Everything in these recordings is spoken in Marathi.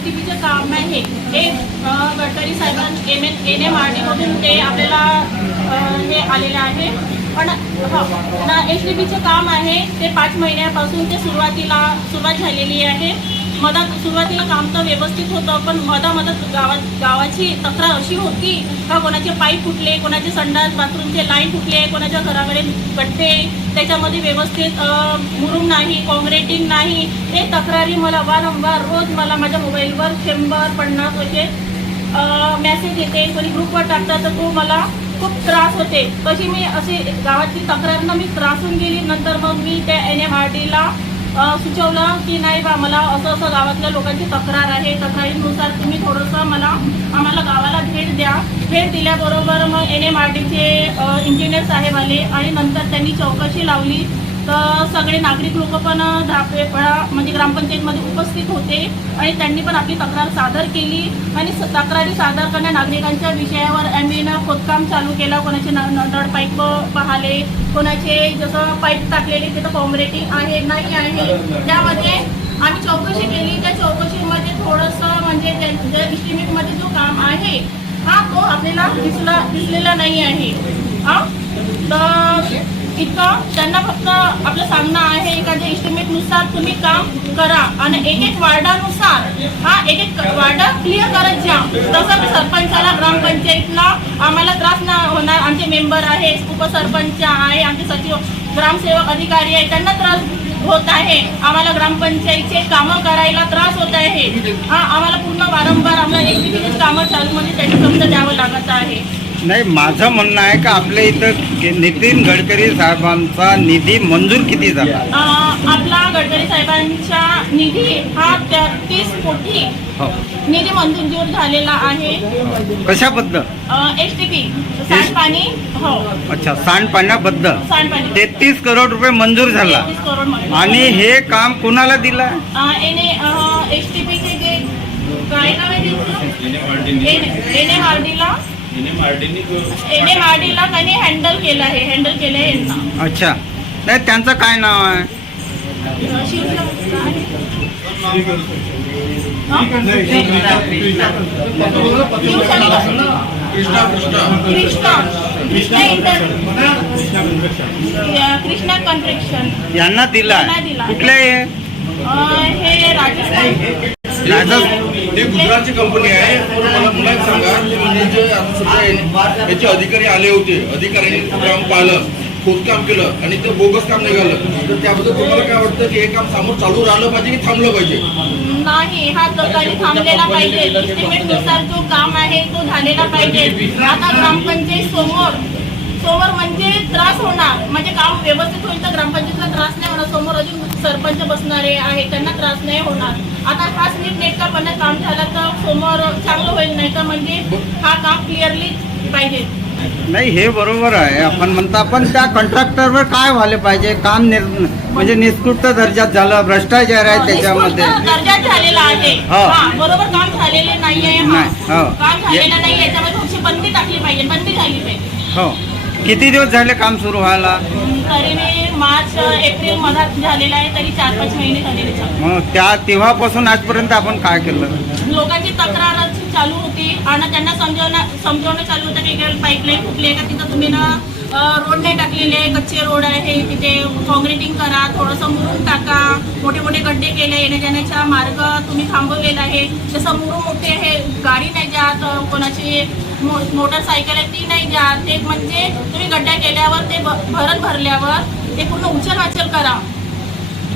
एस टी पीचे काम आहे हे Gadkari साहेबां N M N M R टीमधून ते आपल्याला हे आलेलं आहे. पण हो ना एस टी काम आहे ते पाच महिन्यापासून ते सुरुवातीला सुरुवात झालेली आहे. मधात सुरुवातीला काम तर व्यवस्थित होतं पण मधा मधा गावात गावाची तक्रार अशी होती का कोणाचे पाईप फुटले कोणाचे संडास बाथरूमचे लाईन फुटले कोणाच्या घराकडे गड्डे त्याच्यामध्ये व्यवस्थित मुरूम मुरुम नाही कॉम्रेटिंग नाही ते तक्रारी मला वारंवार रोज मला माझ्या मोबाईलवर शंभर पन्नास असे मेसेज येते कोणी ग्रुपवर टाकतात तर तो मला खूप त्रास होते. तशी मी असे गावाची तक्रारनं मी त्रासून गेली नंतर मग मी त्या एन एम आर डीला सुचवलं की नाही बा मला असं असं गावातल्या लोकांची तक्रार आहे. तक्रारीनुसार तुम्ही थोडंसं मला आम्हाला गावाला भेट द्या. भेट दिल्याबरोबर मग एन एम आर डीचे इंजिनियर साहेब आले आणि नंतर त्यांनी चौकशी लावली. तर सगळे नागरिक लोक पण धापेपळा म्हणजे ग्रामपंचायतमध्ये उपस्थित होते आणि त्यांनी पण आपली तक्रार सादर केली आणि तक्रारी सादर करण्या नागरिकांच्या विषयावर एम आम्हीनं खोदकाम चालू केलं. कोणाचे नळ पाईप पाहिले कोणाचे जसं पाईप टाकलेले तिथं कॉम्रेटिंग आहे नाही आहे त्यामध्ये आम्ही चौकशी केली. त्या चौकशीमध्ये थोडंसं म्हणजे त्या- इस्टिमेटमध्ये जो काम आहे हा तो आपल्याला दिसला दिसलेला नाही आहे. हा तर इतकं त्यांना फक्त आपलं सांगणं आहे एखाद्या इस्टिमेटनुसार तुम्ही काम करा. आणि एक एक वार्डानुसार हा एक एक वार्ड क्लिअर करत जा. तसं सरपंचाला ग्रामपंचायतला आम्हाला त्रास ना होणार. आमचे मेंबर आहे उपसरपंच आहे आमचे सचिव ग्रामसेवक अधिकारी आहे त्यांना त्रास होत आहे. आम्हाला ग्रामपंचायतचे कामं करायला त्रास होत आहे. हा आम्हाला पूर्ण वारंवार आम्हाला एक कामं चालू म्हणजे त्याची समजा द्यावं लागत आहे. नाही माझं म्हणणं आहे का आपल्या इथं के- नितीन गडकरी साहेबांचा निधी मंजूर किती झाला? आपला गडकरी साहेबांच्या निधी हा तीस कोटी हो. निधी मंजूर झालेला आहे. कशाबद्दल? एस टी पी सांडपाणी हो. अच्छा सांडपाण्याबद्दल. सांडपाणी. तेहतीस करोड रुपये मंजूर झाला. तेहतीस. आणि हे काम कुणाला दिलं एस टी पीचे जे काय नाव आहे एन एम आर त्यांनी हँडल केलं आहे हँडल केलं आहे यांना. अच्छा. नाही त्यांचं काय नाव आहे? अं, शिवसेना आहे. हं? Shiv Sena Krishna. Krishna inter Krishna construction. यांना दिला यांना दिला. कुठले हे? हे राजस्थान. राजस्थान. ही गुजरातची कंपनी आहे. पण मला पुन्हा एक सांगा. की याचे अधिकारी आले होते. अधिकाऱ्यांनी काम पाहिलं खोदकाम केलं आणि ते बोगस काम निघालं. तर त्याबद्दल तुम्हाला काय वाटतं की हे काम समोर चालू राहिलं पाहिजे की थांबलं पाहिजे? नाही हा प्रकारे थांबलेला पाहिजे. जो काम आहे तो झालेला पाहिजे. आता ग्रामपंचायत समोर समोर म्हणजे त्रास होणार म्हणजे काम व्यवस्थित होईल तर ग्रामपंचायतला त्रास नाही होणार समोर अजून सरपंच बसणारे आहे त्यांना त्रास नाही होणार. आता हाच नीटनेटकापणे काम झालं तर समोर चांगलं होईल नाही तर म्हणजे हा काम क्लिअरली पाहिजे. नाही हे बरोबर आहे. आपण म्हणता पण त्या कॉन्ट्रॅक्टरवर काय व्हायला पाहिजे? काम निर म्हणजे निष्कृत दर्जात झालं भ्रष्टाचार आहे त्याच्यामध्ये. दर्जात झालेला आहे. हो. बरोबर काम झालेले नाही आहे हा. काम झालेलं नाही याच्यामध्ये बंदी टाकली पाहिजे बंदी झाली पाहिजे. हो. किती दिवस झाले काम सुरू व्हायला? तरी मार्च एप्रिल मधात झालेला आहे तरी चार पाच महिने झालेले. मग त्या तेव्हापासून आजपर्यंत आपण काय केलं? लोकांची तक्रार चालू होती आणि त्यांना समजवणं समजवणं चालू होतं की इकडे पाईपलाईन फुटली आहे का? तिथं तुम्ही ना रोड नाही टाकलेले आहे कच्चे रोड आहे तिथे काँक्रिटिंग करा थोडंसं मुरुम टाका मोठे मोठे गड्डे केले येण्या जाण्याचा मार्ग तुम्ही थांबवलेला आहे. जसं मुरुम मोठे आहे गाडी नाही जात कोणाची मोटरसायकल आहे ती नाही जात ते म्हणजे तुम्ही गड्ड्या केल्यावर ते भरत भरल्यावर ते पूर्ण उचल वाचल करा.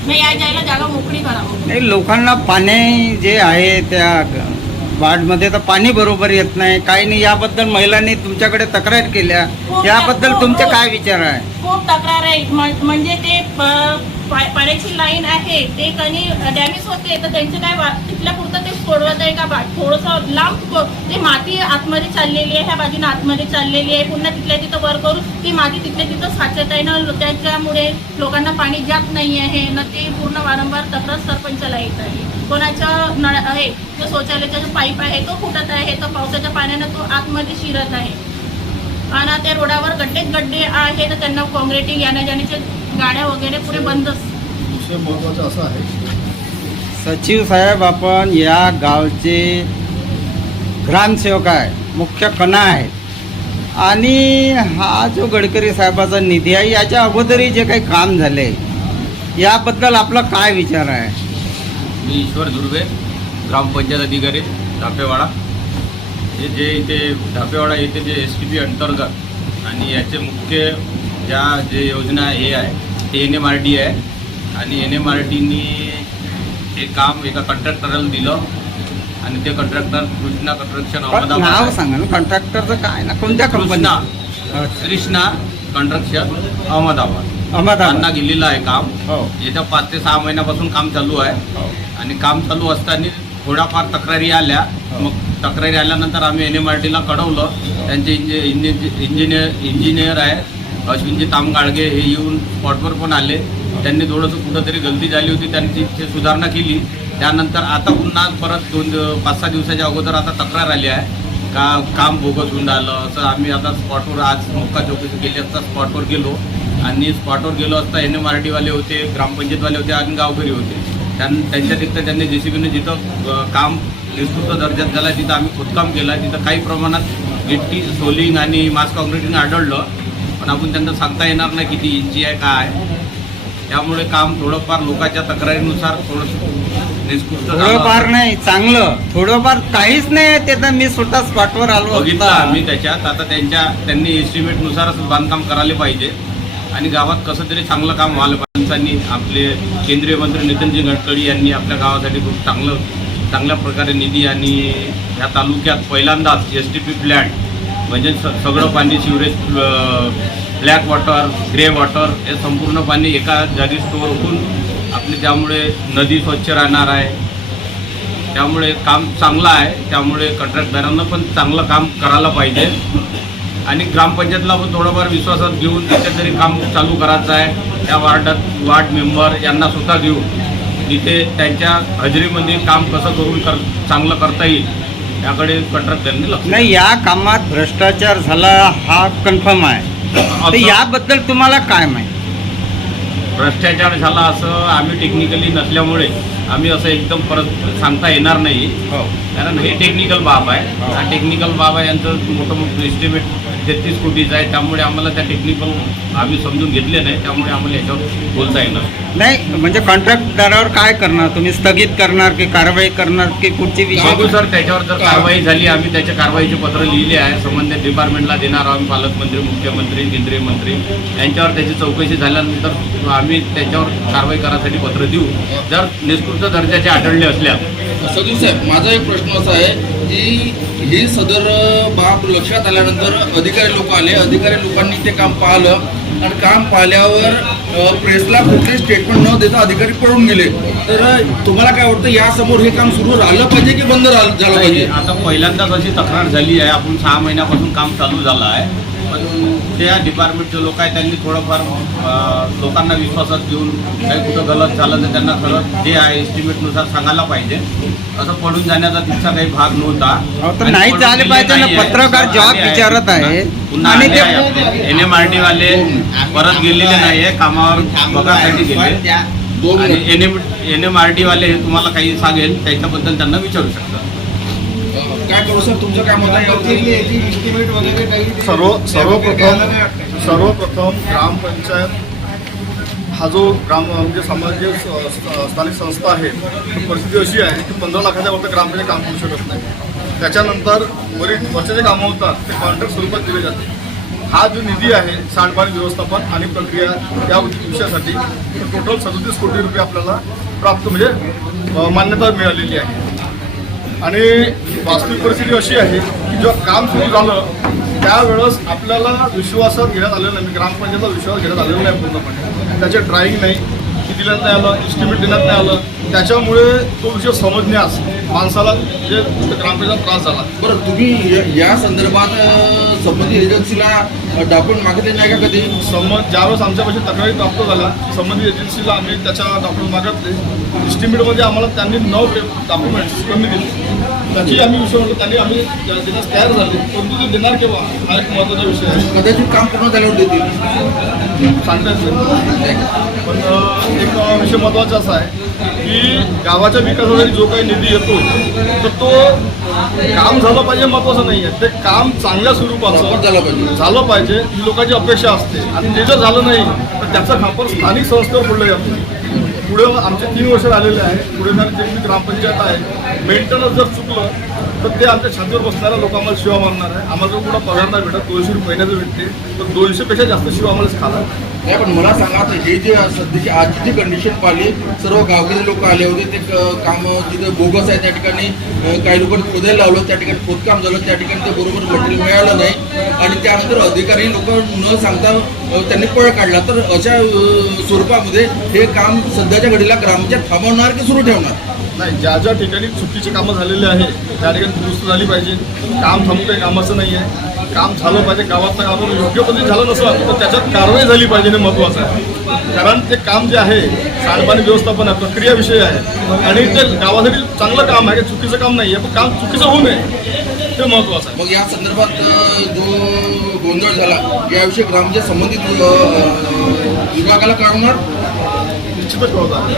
मग या जायला जागा मोकळी करावं नाही लोकांना पाणी जे आहे त्या वार्डमध्ये तर पाणी बरोबर येत नाही. काही नाही याबद्दल महिलांनी तुमच्याकडे तक्रार केल्या. याबद्दल तुमचे. काय विचार आहे? खूप तक्रार आहे. म्हण- म्हणजे ते पाण्याची लाईन आहे. ते कणी डॅमेज होते तर त्यांचं काय तिथल्या पुरतं ते सोडवत आहे का बा? थोडंसं लांब ते म्हणजे माती आतमध्ये चाललेली आहे ह्या बाजूने आतमध्ये चाललेली आहे. पुन्हा तिथल्या तिथं वर करून ती माती तिथल्या तिथं साचत आहे ना? त्याच्यामुळे लोकांना पाणी जात नाही आहे. ना ते पूर्ण वारंवार तक्रार सरपंचाला येत आहे. कोणाच्या नळ आहे जो शौचालयाचा जो पाईप आहे तो फुटत आहे. तर पावसाच्या पाण्यानं तो आतमध्ये शिरत आहे. आणि त्या रोडावर गड्डेच गड्डे आहे तर त्यांना काँक्रिटिंग येण्या जाण्याच्या गाड्या वगैरे पुरे बंदच. विषय महत्त्वाचा असा आहे सचिव साहेब आपण या गावचे ग्रामसेवक आहे मुख्य कणा आहे आणि हा जो गडकरी साहेबाचा निधी आहे याच्या अगोदरही जे काही काम झाले याबद्दल आपला काय विचार आहे? मी ईश्वर धुर्वे ग्रामपंचायत अधिकारी ढापेवाडा. हे जे इथे ढापेवाडा येथे जे एस टी पी अंतर्गत आणि याचे मुख्य ज्या जे योजना हे आहे ते एन एम आर डी आहे. आणि एन एम आर टीनी हे काम एका कॉन्ट्रॅक्टरला दिलं आणि ते कॉन्ट्रॅक्टर कृष्णा कन्स्ट्रक्शन नाव अहमदाबाद सांगा ना कॉन्ट्रॅक्टरचं काय ना कोणत्या कृष्णा. कृष्णा कन्स्ट्रक्शन अहमदाबाद. त्यांना अहमदाबाद गेलेलं आहे काम. हो. येत्या पाच ते सहा महिन्यापासून काम चालू आहे. हो. आणि काम चालू असताना थोड्याफार तक्रारी आल्या. हो. मग तक्रारी आल्यानंतर आम्ही एन एम आर टीला कळवलं त्यांचे इंजि इंजि- इंजिनियर इंजिनियर आहे. अश्विनजी तामगाळगे हे येऊन स्पॉटवर पण आले. त्यांनी थोडंसं कुठंतरी गलती झाली होती त्यांची इथे सुधारणा केली. त्यानंतर आता पुन्हा परत दोन पाच सहा दिवसाच्या अगोदर आता तक्रार आली आहे. का काम बोगस होऊन राहिलं असं आम्ही आता स्पॉटवर आज मोक्का चौकशी केली असता स्पॉटवर गेलो. आणि स्पॉटवर गेलो असता एन एम आर टीवाले होते ग्रामपंचायतवाले होते आणि गावकरी होते. त्यां त्यांच्या तिथं त्यांनी जे सी बीने जिथं काम निस्तृत दर्जात झालं तिथं आम्ही खोदकाम केलं. तिथं काही प्रमाणात गिट्टी सोलिंग आणि मास कॉन्क्रिटिंग आढळलं. पण आपण त्यांना सांगता येणार नाही किती इंची आहे काय आहे. त्यामुळे काम थोडंफार लोकांच्या तक्रारीनुसार थोडंसं निष्कृत झालं. थोडंफार नाही चांगलं थोडंफार काहीच नाही ते तर मी स्वतः स्पॉटवर आलो बघितलं. आम्ही त्याच्यात आता त्यांच्या त्यांनी एस्टिमेटनुसारच बांधकाम करायला पाहिजे आणि गावात कसं तरी चांगलं काम व्हायला पाहिजे त्यांनी आपले केंद्रीय मंत्री नितीनजी गडकरी यांनी आपल्या गावासाठी खूप चांगलं चांगल्या प्रकारे निधी आणि या तालुक्यात पहिल्यांदाच एस टी पी प्लॅन्ट म्हणजे स- सगळं पाणी sewerage black water grey water हे संपूर्ण पाणी एका जागी स्टोअर होऊन आपली त्यामुळे नदी स्वच्छ राहणार आहे. त्यामुळे काम चांगलं आहे. त्यामुळे कॉन्ट्रॅक्टदारांना पण चांगलं काम करायला पाहिजे. आणि ग्रामपंचायतला पण थोडंफार विश्वासात घेऊन तिथे तरी काम चालू करायचं आहे. त्या वार्डात वार्ड मेंबर यांना सुद्धा घेऊन तिथे त्यांच्या हजेरीमध्ये काम कसं करून कर चांगलं करता येईल. याकडे कंत्राटदारांनी लक्ष नाही या कामात भ्रष्टाचार झाला हा कन्फर्म आहे. तर असं- याबद्दल तुम्हाला काय माहिती? भ्रष्टाचार झाला असं आम्ही टेक्निकली नसल्यामुळे आम्ही असं एकदम परत सांगता येणार नाही. हो. कारण हे टेक्निकल बाब आहे. हो. हा टेक्निकल बाब आहे यांचं मोठं मोठं एस्टिमेट तेहतीस कोटीचं आहे. त्यामुळे आम्हाला त्या टेक्निकल आम्ही समजून घेतले नाही. त्यामुळे आम्हाला याच्यावर बोलता येणार. नाही म्हणजे कॉन्ट्रॅक्टदारावर काय करणार? तुम्ही स्थगित करणार की कारवाई करणार की बघू विषय? सर त्याच्यावर जर कारवाई झाली आम्ही त्याच्या कारवाईचे पत्र लिहिले आहे. संबंधित डिपार्टमेंटला देणार आहोत. पालकमंत्री मुख्यमंत्री केंद्रीय मंत्री. यांच्यावर त्याची चौकशी झाल्यानंतर आम्ही त्याच्यावर कारवाई करायसाठी पत्र देऊ. जर निष्कृत दर्जाचे आढळले असल्यास सदू साहेब माझा एक प्रश्न असा आहे. की हे सदर बाब लक्षात आल्यानंतर अधिकारी लोक आले. अधिकारी लोकांनी ते काम पाहिलं. आणि काम पाहिल्यावर प्रेसला कुठले स्टेटमेंट न देता अधिकारी पळून गेले. तर तुम्हाला काय वाटतं यासमोर हे काम सुरू झालं पाहिजे की बंद झालं झालं पाहिजे? आता पहिल्यांदाच अशी तक्रार झाली आहे. आपण सहा महिन्यापासून काम चालू झालं आहे. पण त्या डिपार्टमेंटचे लोक आहेत त्यांनी थोडंफार लोकांना विश्वासात घेऊन काही कुठं गलत झालं तर त्यांना खरं जे आहे एस्टिमेटनुसार सांगायला पाहिजे. असं पडून जाण्याचा तिथचा काही भाग नव्हता नाही झाले पाहिजे ना. पत्रकार जॉब. विचारत आहे. पुन्हा एन एम आर टी वाले परत गेलेले नाहीये कामावर बघासाठी गेले आणि. N M N M R T वाले हे तुम्हाला काही सांगेल त्याच्याबद्दल त्यांना विचारू शकता अ, काय करू सर तुमचं काय मत आहे यावरती? सर्व सर्वप्रथम सर्वप्रथम ग्रामपंचायत हा जो ग्राम म्हणजे समाज जे स्थानिक संस्था आहे ती परिस्थिती अशी आहे की पंधरा लाखाच्या वरती ग्रामपंचायत काम करू शकत नाही. त्याच्यानंतर वरील वरचे जे कामं होतात ते कॉन्ट्रॅक्ट स्वरूपात दिले जाते. हा जो निधी आहे सांडपाणी व्यवस्थापन आणि प्रक्रिया या विषयासाठी टोटल सदतीस कोटी रुपये आपल्याला प्राप्त म्हणजे मान्यता मिळालेली आहे. आणि वास्तविक परिस्थिती अशी आहे की जेव्हा काम सुरू झालं त्यावेळेस आपल्याला विश्वासात घेण्यात आलेलं नाही. ग्रामपंचायतला विश्वास घेण्यात आलेला नाही पूर्णपणे. त्याचे ड्राईंग नाही. की दिल्यात नाही आलं इस्टिमेट देण्यात नाही आलं. त्याच्यामुळे तो विषय समजण्यास माणसाला जे ग्रामपंचायत त्रास झाला. बरं तुम्ही या- संदर्भात संबंधित एजन्सीला डॉक्युमेंट मागितले नाही का कधी? संबंध ज्यावेळेस आमच्यापाशी तक्रारी प्राप्त झाल्या संबंधित एजन्सीला आम्ही त्याच्या डॉक्युमेंट मागितले. इस्टिमेटमध्ये आम्हाला त्यांनी नऊ डॉक्युमेंट्स कमी दिले. त्याची आम्ही विषय म्हणतो त्यांनी आम्ही देण्यास तयार झाले परंतु ते देणार केव्हा हा एक महत्त्वाचा विषय आहे. कदाचित काम पूर्ण झाल्यावर देतील. सांगता. पण एक विषय महत्त्वाचा असा आहे की गावाच्या विकासासाठी जो काही निधी येतो तर तो काम झालं पाहिजे महत्त्वाचं नाही आहे. ते काम चांगल्या स्वरूपाचं झालं पाहिजे. झालं पाहिजे ही लोकांची अपेक्षा असते. आणि ते जर झालं नाही तर त्याचा खापर स्थानिक संस्थेवर पडलं जातो. पुढे आमच्या तीन वर्ष आलेले आहे. पुढे जाणारी जे मी ग्रामपंचायत आहे मेंटेनन्स जर चुकलं तर ते आमच्या छातीवर बसणाऱ्या लोक आम्हाला शिवा मारणार आहे. आम्हाला जर कुठं पगार नाही भेटत दोनशे रुपये महिन्याचं भेटते तर दोनशेपेक्षा जास्त शिवा आम्हाला खाणार. नाही पण मला सांगा आता हे जे सध्याची आजची जी कंडिशन पाहिली सर्व गावकरी लोक आले होते ते काम जिथे बोगस आहे त्या ठिकाणी काही लोकांनी खोदायला लावलं त्या ठिकाणी खोदकाम झालं त्या ठिकाणी ते बरोबर मटेरियल मिळालं नाही. आणि त्यानंतर अधिकारी लोक न सांगता त्यांनी पळ काढला. तर अशा स्वरूपामध्ये हे काम सध्याच्या घडीला ग्रामपंचायत थांबवणार की सुरू ठेवणार? नाही ज्या ज्या ठिकाणी चुकीची कामं झालेली आहे त्या ठिकाणी दुरुस्त झाली पाहिजे. काम थांबून काही कामाचं नाही आहे काम झालं पाहिजे गावातलं काम योग्य पद्धतीने झालं नसलं तर त्याच्यात कारवाई झाली पाहिजे हे महत्त्वाचं आहे. कारण ते काम जे आहे सांडपाणी व्यवस्थापन आहे प्रक्रिया विषय आहे आणि ते गावासाठी चांगलं काम आहे चुकीचं काम नाही आहे पण काम चुकीचं होऊ नये ते महत्त्वाचं आहे. मग या संदर्भात जो गोंधळ झाला याविषयी ग्रामपंचायत संबंधित विभागाला कळवणार निश्चितच होत आहे